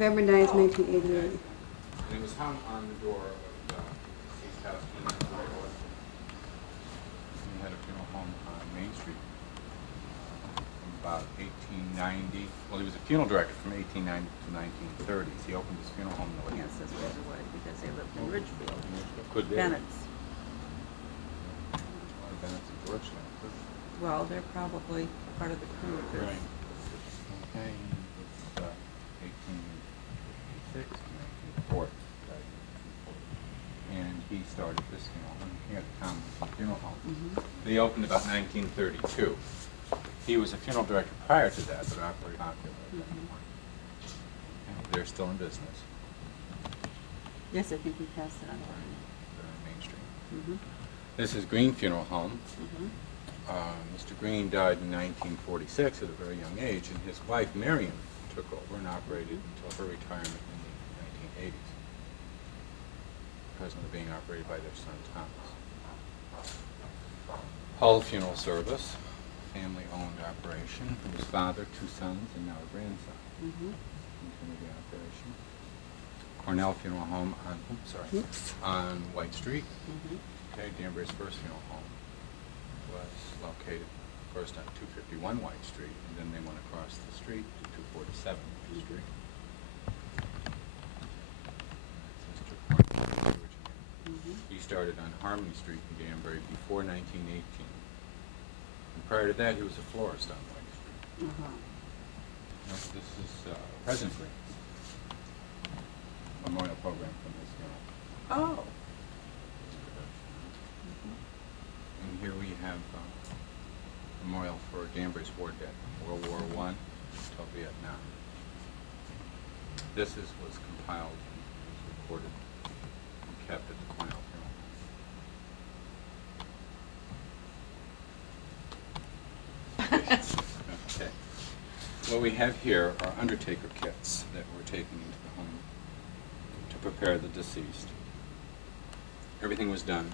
November 9th, 1988. And it was hung on the door of the deceased house in Royal. He had a funeral home on Main Street from about 1890. Well, he was a funeral director from 1890 to 1930s. He opened his funeral home in the late. Yes, that's what it was, because they lived in Ridgefield. Could be. Bennett's. Or Bennett's in Georgetown. Well, they're probably part of the crew. Right. Okay. It's 1856 to 1940. And he started this funeral home. He had a Tomlinson Funeral Home. They opened about 1932. He was a funeral director prior to that, but not very popular at that point. Okay. They're still in business. Yes, I think we passed it on. They're on Main Street. Mm-hmm. This is Green Funeral Home. Mm-hmm. Mr. Green died in 1946 at a very young age, and his wife Marion took over and operated until her retirement in the 1980s, presently being operated by their son Thomas. Hull Funeral Service, family-owned operation, from his father, 2 sons, and now a grandson. Mm-hmm. Continue the operation. Cornell Funeral Home on White Street. Mm-hmm. Okay, Danbury's first funeral home was located first on 251 White Street, and then they went across the street to 247 White Street. That's Mr. Cornell originated. Mm-hmm. He started on Harmony Street in Danbury before 1918. And prior to that, he was a florist on White Street. Uh-huh. Now, this is President Green's memorial program from his funeral. Oh. And here we have memorial for Danbury's war dead, World War I until Vietnam. This was compiled and was recorded and kept at the Cornell Funeral Home. Okay. What we have here are undertaker kits that were taken into the home to prepare the deceased. Everything was done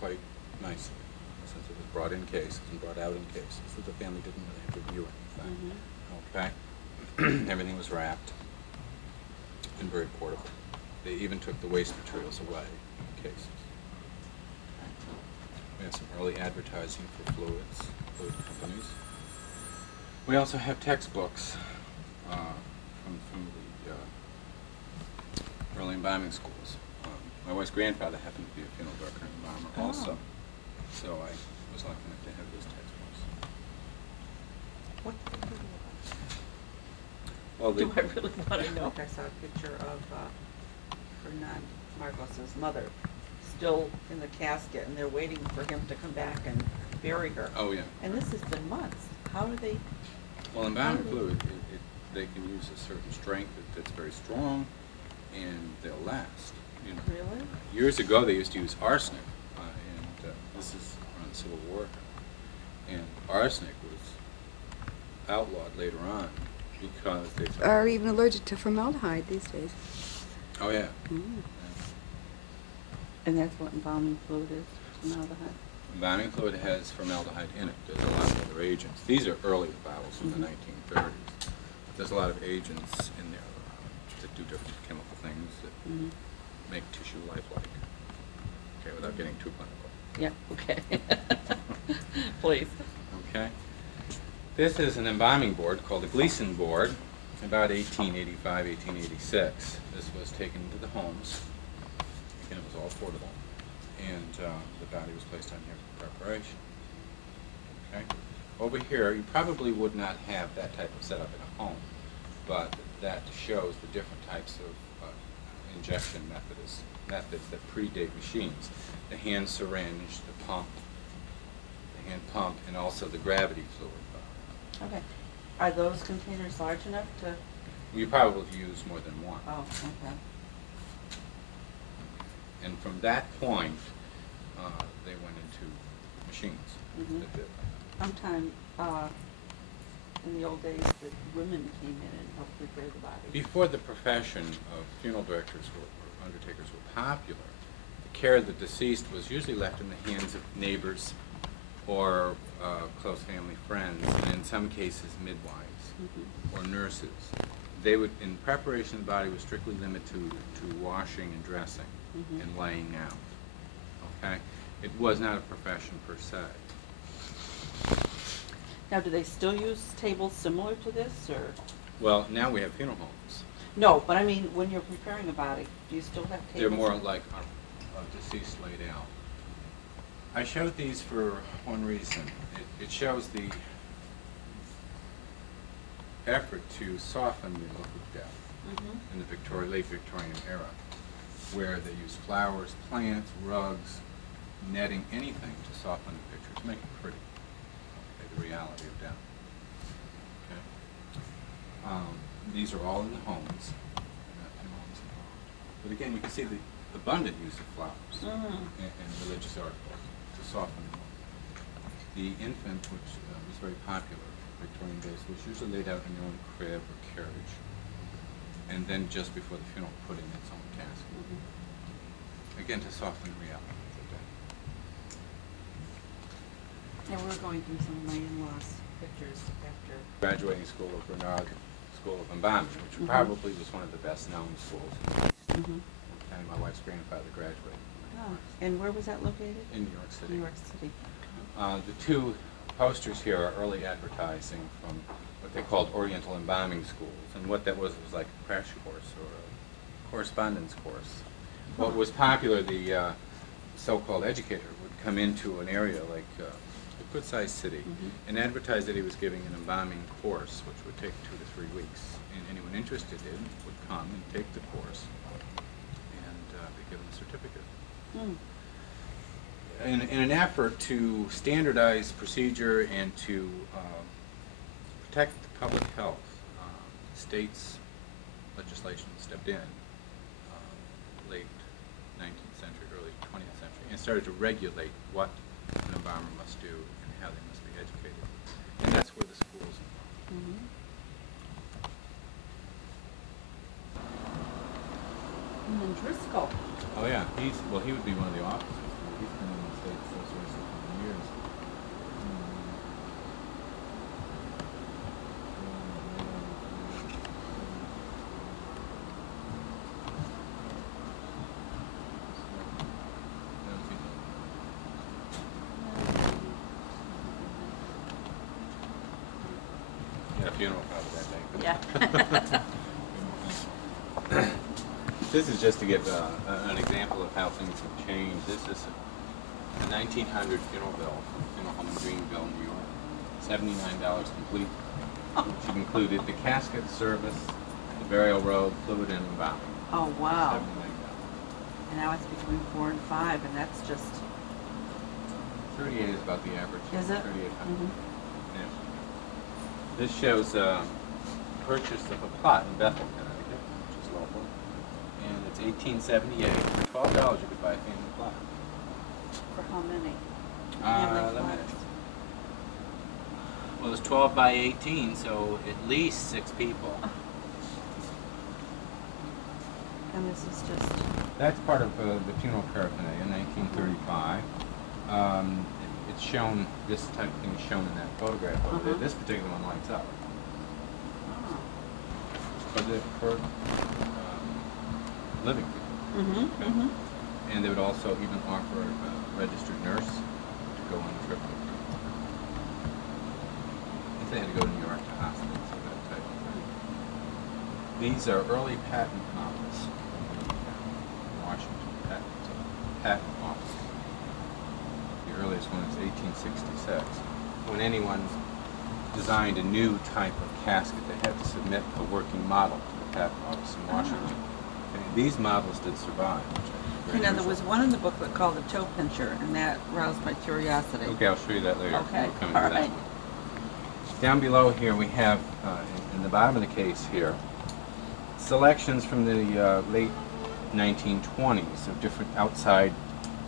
quite nicely, since it was brought in cases and brought out in cases, so the family didn't really have to view anything. Okay? Everything was wrapped and very portable. They even took the waste materials away in cases. Okay. We have some early advertising for fluid companies. We also have textbooks from the early embalming schools. My wife's grandfather happened to be a funeral director and embalmer also, so I was lucky enough to have those textbooks. What did they do about Well, it? Do I really want to know? I saw a picture of Fernand Marcos's mother still in the casket, and they're waiting for him to come back and bury her. Oh, yeah. And this has been months. How do they? Well, embalming fluid, they can use a certain strength that's very strong, and they'll last. You know. Really? Years ago, they used to use arsenic, and this is around the Civil War, and arsenic was outlawed later on because they thought, Are even allergic to formaldehyde these days. oh yeah. And that's what embalming fluid is, formaldehyde? Embalming fluid has formaldehyde in it. There's a lot of other agents. These are early bottles from the 1930s. But there's a lot of agents in there that do different chemical things that make tissue lifelike. Okay, without getting too clinical. Yeah, okay. Please. Okay. This is an embalming board called the Gleason board, about 1885, 1886. This was taken into the homes. Again, it was all portable. And the body was placed on here for preparation. Okay. Over here, you probably would not have that type of setup in a home, but that shows the different types of injection methods that predate machines. The hand syringe, the hand pump, and also the gravity fluid. Okay. Are those containers large enough to? You probably use more than one. Oh, okay. And from that point, they went into machines that did. Sometime in the old days, the women came in and helped prepare the body. Before the profession of funeral directors or undertakers were popular, the care of the deceased was usually left in the hands of neighbors or close family friends, and in some cases midwives or nurses. they would, in preparation, the body was strictly limited to washing and dressing Mhm. and laying out. Okay? It was not a profession per se. Now, do they still use tables similar to this, or? Well, now we have funeral homes. No, but I mean, when you're preparing a body, do you still have tables? They're more like a deceased laid out. I showed these for one reason. It shows the effort to soften the look of death Mhm. in the late Victorian era, where they used flowers, plants, rugs, netting, anything to soften the picture, to make it pretty. Okay, the reality of death. Okay. These are all in the homes. But again, you can see the abundant use of flowers and religious artwork to soften the look. The infant, which was very popular in Victorian days, was usually laid out in their own crib or carriage, and then just before the funeral, put in its own casket. Again, to soften the reality of the death. Yeah, we're going through some of my in-laws' pictures after. Graduating school of Bernard School of Embalming, which Mhm. probably was one of the best-known schools in the East. Mhm. And my wife's grandfather graduated Oh, and where was that located? in New York City. New York City. The two posters here are early advertising from what they called Oriental Embalming Schools, and what that was like a crash course or a correspondence course. What was popular, the so-called educator would come into an area like a good-sized city and advertise that he was giving an embalming course, which would take 2 to 3 weeks, and anyone interested in would come and take the course and be given a certificate. Mm. In an effort to standardize procedure and to protect the public health, states legislation stepped in late 19th century, early 20th century, and started to regulate what an embalmer must do and how they must be educated. And that's where the schools involved. Mhm. And then Driscoll. Oh yeah, he would be one of the officers. He's been in the state association for years. Yeah, funeral probably that day. Yeah. This is just to give an example of how things have changed. This is a 1900 funeral bill from Funeral Home in Greenville, New York. $79 complete, which included the casket service, the burial robe, fluid, and embalming. Oh, wow. $79. And now it's between 4 and 5, and that's just. 38 is about the average. Is it? 3,800. Mhm. Yeah. This shows purchase of a plot in Bethel, Connecticut, which is local. And it's 1878. For $12, you could buy a family plot. For how many? Let me- plots? Well, it's 12 by 18, so at least 6 people. And this is just. That's part of the funeral paraphernalia, 1935. It's shown, this type of thing is shown in that photograph over there. This particular one lights up. Oh. For living people. Mm-hmm. Okay. Mm-hmm. And they would also even offer a registered nurse to go on the trip with them. If they had to go to New York to hospitals or that type of thing. These are early patent models from Washington patent office. The earliest one is 1866. When anyone designed a new type of casket, they had to submit a working model to the patent office in Washington. And these models did survive. Which I think is very You know, there unusual. was one in the booklet called the toe pincher, and that roused my curiosity. Okay, I'll show you that later. Okay, We'll come to all that right. one. Down below here we have, in the bottom of the case here, selections from the late 1920s of different outside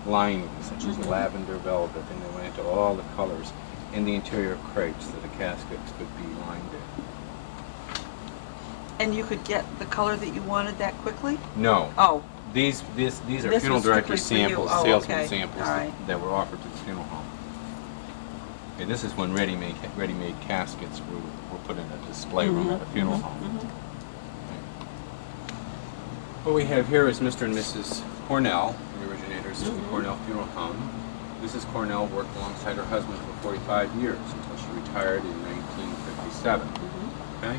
linings, such as lavender velvet, and they went into all the colors, in the interior crates that a casket could be lined in. And you could get the color that you wanted that quickly? No. Oh, These are This funeral was director strictly for you. samples, Oh, salesman okay. samples All right. that were offered to the funeral home. Okay, this is when ready-made caskets were put in a display room at a funeral home. What we have here is Mr. and Mrs. Cornell, the originators of the Cornell Funeral Home. Mrs. Cornell worked alongside her husband for 45 years until she retired in 1957. Okay?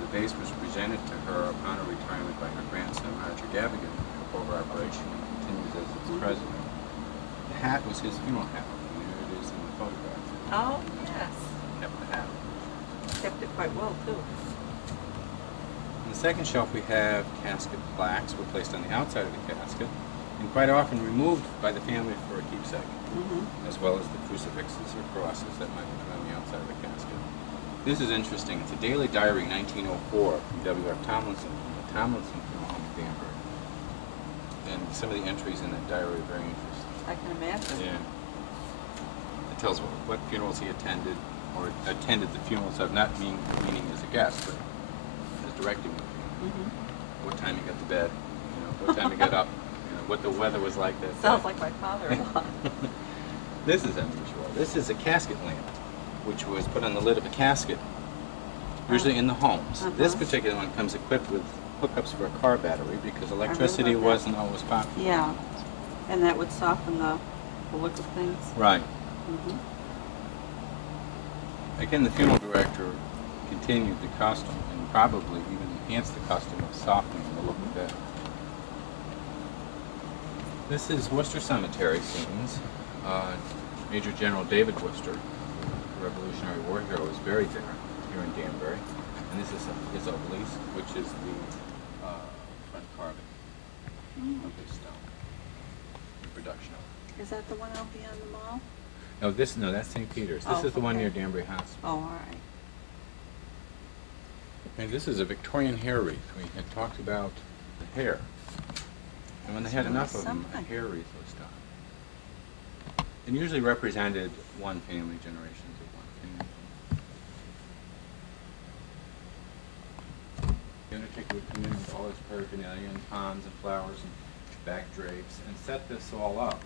The vase was presented to her upon her retirement by her grandson, Roger Gavigan, who took over operation and continues as its president. The hat was his funeral hat, and there it is in the photograph. Oh, yes. Kept the hat. Kept it quite well, too. On the second shelf we have casket plaques were placed on the outside of the casket and quite often removed by the family for a keepsake, as well as the crucifixes or crosses that might have been on the outside of the casket. This is interesting. It's a daily diary 1904 from W.F. Tomlinson from the Tomlinson Funeral Home in Danbury. And some of the entries in that diary are very interesting. I can imagine. Yeah. It tells what funerals he attended or attended the funerals of, not meaning as a guest, but as directing the funeral. What time he got to bed, what time he got up, what the weather was like that Sounds day. like my father-in-law. This is unusual. This is a casket lamp, which was put on the lid of a casket, usually in the homes. This particular one comes equipped with hookups for a car battery because electricity about that. wasn't always popular. Yeah. And that would soften the look of things. Right. Again, the funeral director continued the custom and probably even enhanced the custom of softening the look of that. This is Worcester Cemetery scenes. Major General David Worcester, the Revolutionary War hero, is buried there, here in Danbury. And this is his obelisk, which is the front carving of his stone, the production of it. Is that the one out beyond the mall? No, that's St. Peter's. This Oh, is the one okay. near Danbury Hospital. Oh, all right. And this is a Victorian hair wreath. We had talked about the hair. And when they had That's enough of them, a something. hair wreath was done. And usually represented one family, generations of one family. The undertaker would come in with all his paraphernalia and palms and flowers and back drapes and set this all up.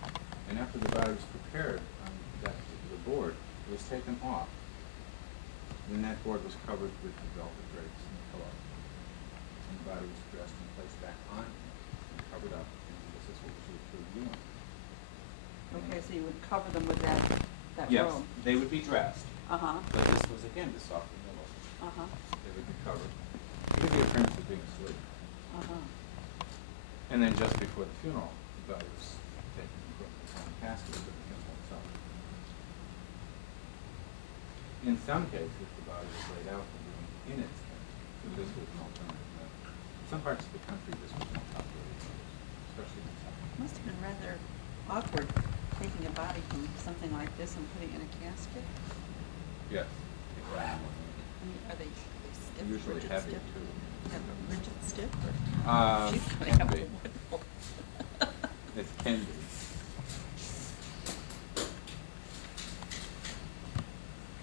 And after the body was prepared on that particular board, it was taken off. And that board was covered with the velvet drapes and the pillow. And the body was dressed and placed back on and covered up. And this is what was used for viewing. Okay, so you would cover them with that Yes, robe. they would be dressed. Uh-huh. But this was again to soften the look. Uh-huh. They would be covered. To give the appearance of being asleep. Uh-huh. And then just before the funeral, the body was taken and put in the common casket for the funeral itself. In some cases, the body was laid out for viewing in its tent, but this was an alternative method. In some parts of the country, this was more popular than others, especially in the south. Must have been rather awkward taking a body from something like this and putting it in a casket. Yes. I mean, are they stiff? Usually rigid heavy, stiff? too. Yeah, rigid stiff? Or? She's Can gonna have be. a wonderful. It can be.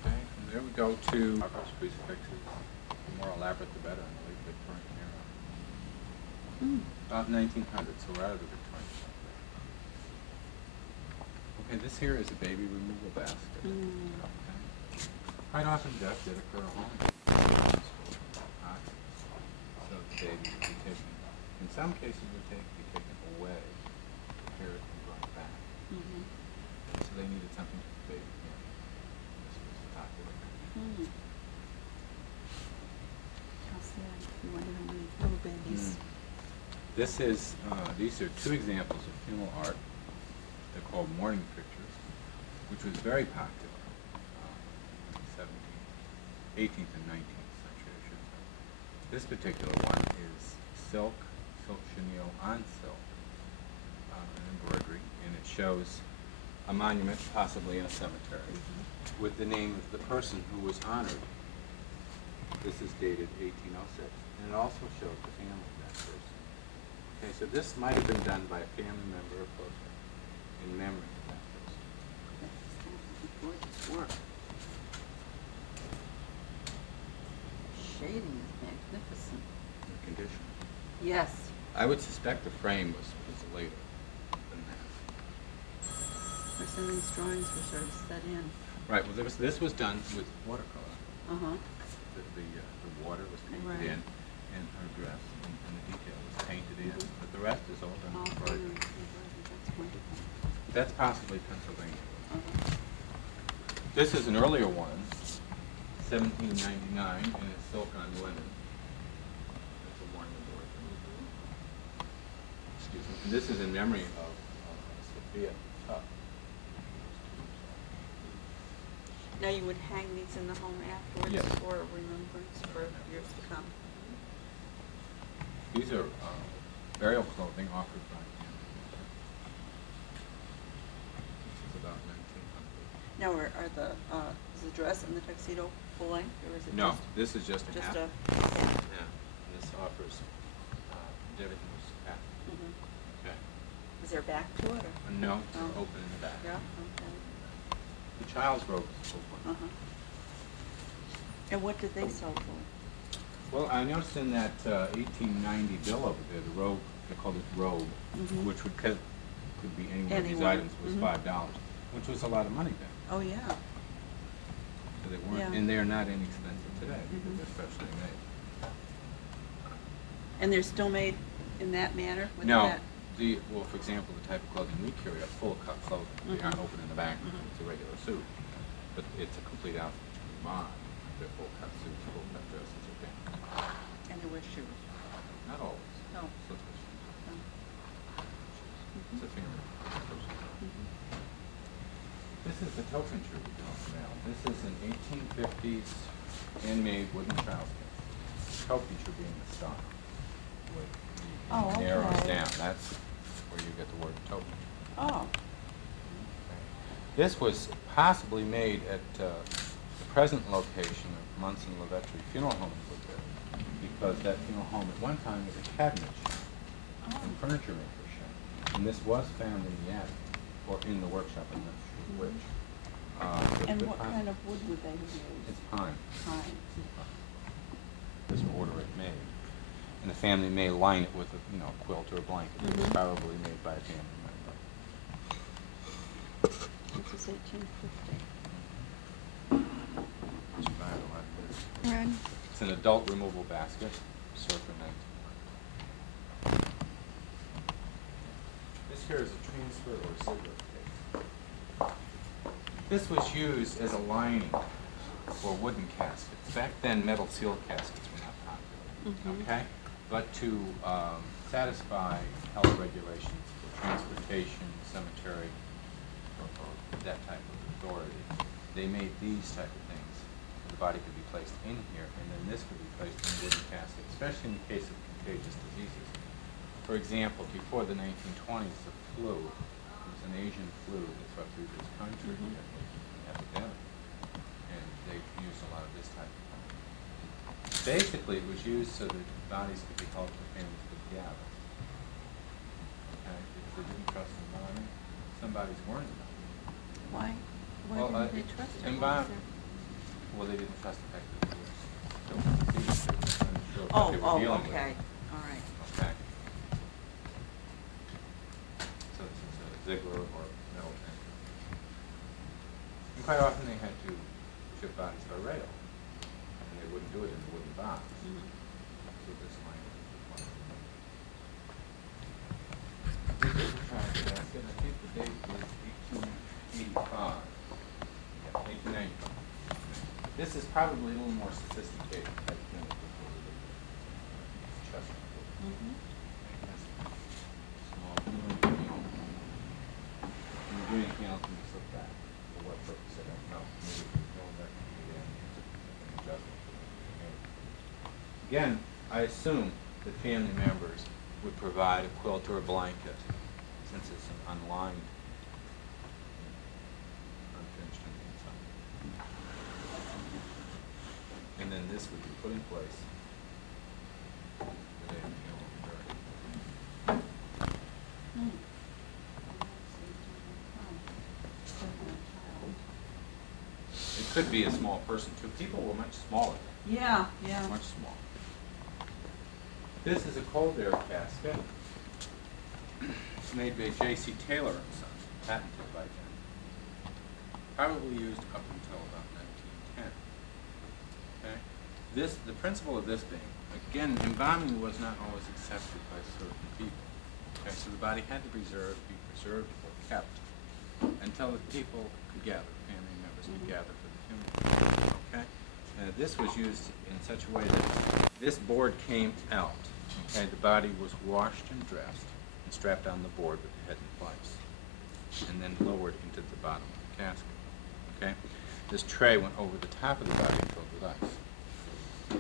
Okay, from there we go to Marcos crucifixes. The more elaborate the better in the late Victorian era. About 1900, so we're out of the Victorian era. Okay, this here is a baby removal basket. Okay. Quite often death did occur at home. So the baby would be taken, in some cases would be taken away, prepared and brought back. So they needed something to put the baby in. This was popular. How sad. You wonder how many little babies. This is, these are two examples of funeral art. They're called mourning pictures, which was very popular in the 18th and 19th century, I should say. This particular one is silk chenille on silk, an embroidery, and it shows a monument, possibly in a cemetery, with the name of the person who was honored. This is dated 1806, and it also shows the family of that person. Okay, so this might have been done by a family member or close friend in memory of that person. That's gorgeous work. Shading is magnificent. The condition. Yes. I would suspect the frame was later than that. Or some of these drawings were sort of set in. Right. Well, this was done with watercolor. Uh-huh. The water was painted Right. in, and her dress and the detail was painted in, but the rest is all Oh, done yeah, embroidery. that's wonderful. That's possibly Pennsylvania. Uh-huh. This is an earlier one, 1799, and it's silk on linen. That's a one embroidery. Excuse me. And this is in memory of Sophia Tuck. Now, you would hang these in the home afterwards Yes. for remembrance for years to come? These are burial clothing offered by him. This is about 1900. Now, is the dress and the tuxedo full length, or is it No, just? this is just a Just half. a, Yeah, and this offers, everything was half. mhm. Okay. Is there a back to it, or? No, it's Oh. open in the back. Yeah, okay. The child's robe is open. Uh-huh. And what did they sell for? Well, I noticed in that 1890 bill over there, the robe, they called it robe, Mhm. which could be any one of these Anyone. items, was Mhm. $5, which was a lot of money then. Oh, yeah. So they weren't, Yeah. and they're not inexpensive today, because Mhm. they're specially made. And they're still made in that manner with No, that? well, for example, the type of clothing we carry are full cut clothing. They aren't Mhm. open in the back, Mhm. it's a regular suit, but it's a complete outfit you can buy. They're full cut suits, full cut dresses, or pants. And they wear shoes? Not always. No. Slippers. No. It's a family. Mhm. This is the token tree now. This is an 1850s handmade wooden child's case. Token tree being the style. Where Oh, it narrows okay. down. That's where you get the word token. Oh. This was possibly made at the present location of Munson Lavetry Funeral Home in Woodbury, because that funeral home at one time was a cabinet shop and furniture maker shop. And this was found in the attic, or in the workshop, I'm not sure which. But And good what pine- kind of wood would they have used? It's pine. Pine. This order it made. And the family may line it with a quilt or a blanket. It was Mhm. probably made by a family member. This is 1850. It's about like this. Red. It's an adult removal basket, circa 1900. This here is a transfer or cigarette case. This was used as a lining for wooden caskets. Back then, metal sealed caskets were not popular. Mhm. Okay? But to satisfy health regulations for transportation, cemetery, or that type of authority, they made these type of things. The body could be placed in here, and then this could be placed in a wooden casket, especially in the case of contagious diseases. For example, before the 1920s, the flu, it was an Asian flu that swept through this country. Mhm. It was an epidemic, and they used a lot of this type of thing. Basically, it was used so that bodies could be held for families could gather. Okay, because they didn't trust embalming. Some bodies weren't embalmed. Why? Why Well, didn't they trust it? embalm- What was Well, they didn't trust the fact that it was still diseased. They were unsure their- what they were Oh, dealing with. okay, all right. Okay. So this is a Ziegler or metal tanker. And quite often they had to ship bodies by rail, and they wouldn't do it in a wooden box. Mhm. So this line is required. This is a child basket. I think the date is 1885. Yeah, 1895. This is probably a little more sophisticated type thing before we did the chestnut wood. Mhm. That's small. When you do anything else, you just look back. For what purpose, I don't know. Maybe no one recommended an adjustment to be made. Again, I assume that family members would provide a quilt or a blanket, since it's an unlined, unfinished on the inside. And then this would be put in place the day the funeral will be buried. Hmm. It could be a small person too. People were much smaller then. Yeah, yeah. Much smaller. This is a Colbert casket made by J.C. Taylor and Sons, patented by them. Probably used up until about 1910. Okay? The principle of this being, again, embalming was not always accepted by certain people. Okay, so the body had to be preserved or kept until the people could gather, family members could gather for the funeral. Okay? This was used in such a way that this board came out. Okay, the body was washed and dressed and strapped on the board with the head in place, and then lowered into the bottom of the casket. Okay, this tray went over the top of the body and filled with ice.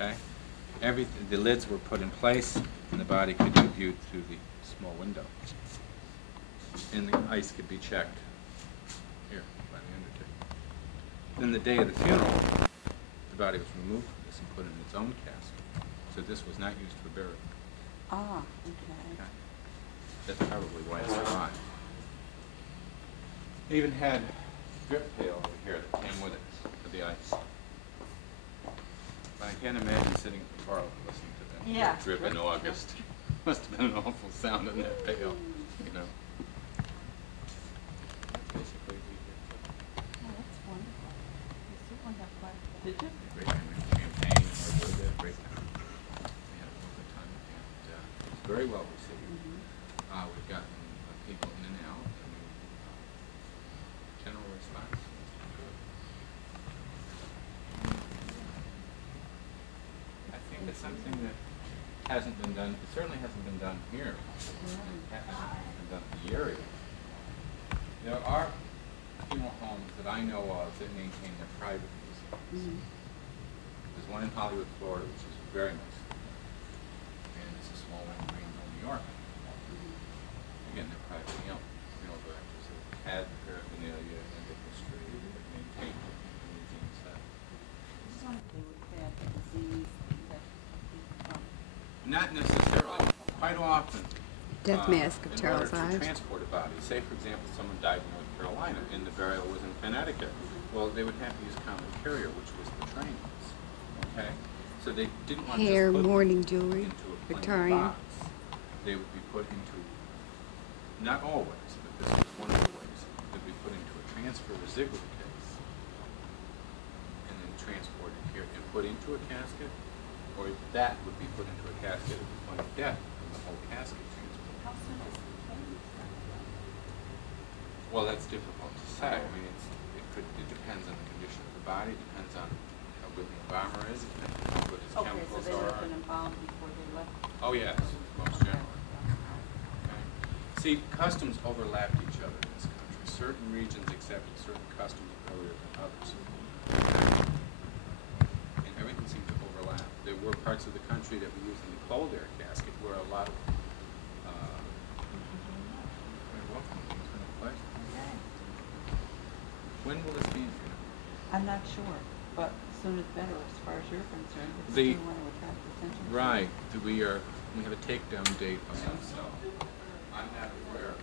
Okay, the lids were put in place, and the body could be viewed through the small window, and the ice could be checked here by the undertaker. Then the day of the funeral, the body was removed from this and put in its own casket. So this was not used for burial. Ah, okay. Okay. That's probably why it survived. They even had drip pail over here that came with it for the ice. But I can't imagine sitting at the bar listening to that Yeah. drip in August. Must have been an awful sound in that pail, you know. Basically, we Oh, that's wonderful. You certainly have quite a bit. Did you? great time with champagne, or was it a great time? We had a good time, and it was very well received. We've gotten people in and out, and general response was good. I think it's something that hasn't been done, it certainly hasn't been done here. It hasn't been done in the area. There are funeral homes that I know of that maintain their private museums. There's one in Hollywood, Florida, which is very nice. And it's a small one in Greenville, New York. Again, they're privately owned. Funeral directors have had the paraphernalia and the history that maintained it in the museum set. They would have a disease that Not necessarily. Quite often. Death mask of Charles In order to Ives. transport a body, say for example someone died in North Carolina and the burial was in Connecticut, well they would have to use common carrier, which was the trains. Okay, so they didn't want Hair, to just put mourning them jewelry, into a plain Victorian. box. They would be put into, not always, but this was one of the ways, they'd be put into a transfer residual case and then transported here and put into a casket, or that would be put into a casket at the point of death and the whole casket transported. How soon does it change? Well, that's difficult to say. I mean, it depends on the condition of the body, depends on how good the embalmer is, it depends on how good his Okay, so chemicals they would are. have been embalmed before they left. Oh, yes, most generally. Okay. See, customs overlapped each other in this country. Certain regions accepted certain customs earlier than others. And everything seemed to overlap. There were parts of the country that were using the cold air casket where a lot of you're welcome. It's been a pleasure. Okay. When will this be, you know? I'm not sure, but soon is better as far as you're concerned. If The- you want to attract attention. to it. Right, we have a takedown date on that, so I'm not aware.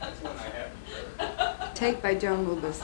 That's when I have to. Take by Joan Lubis.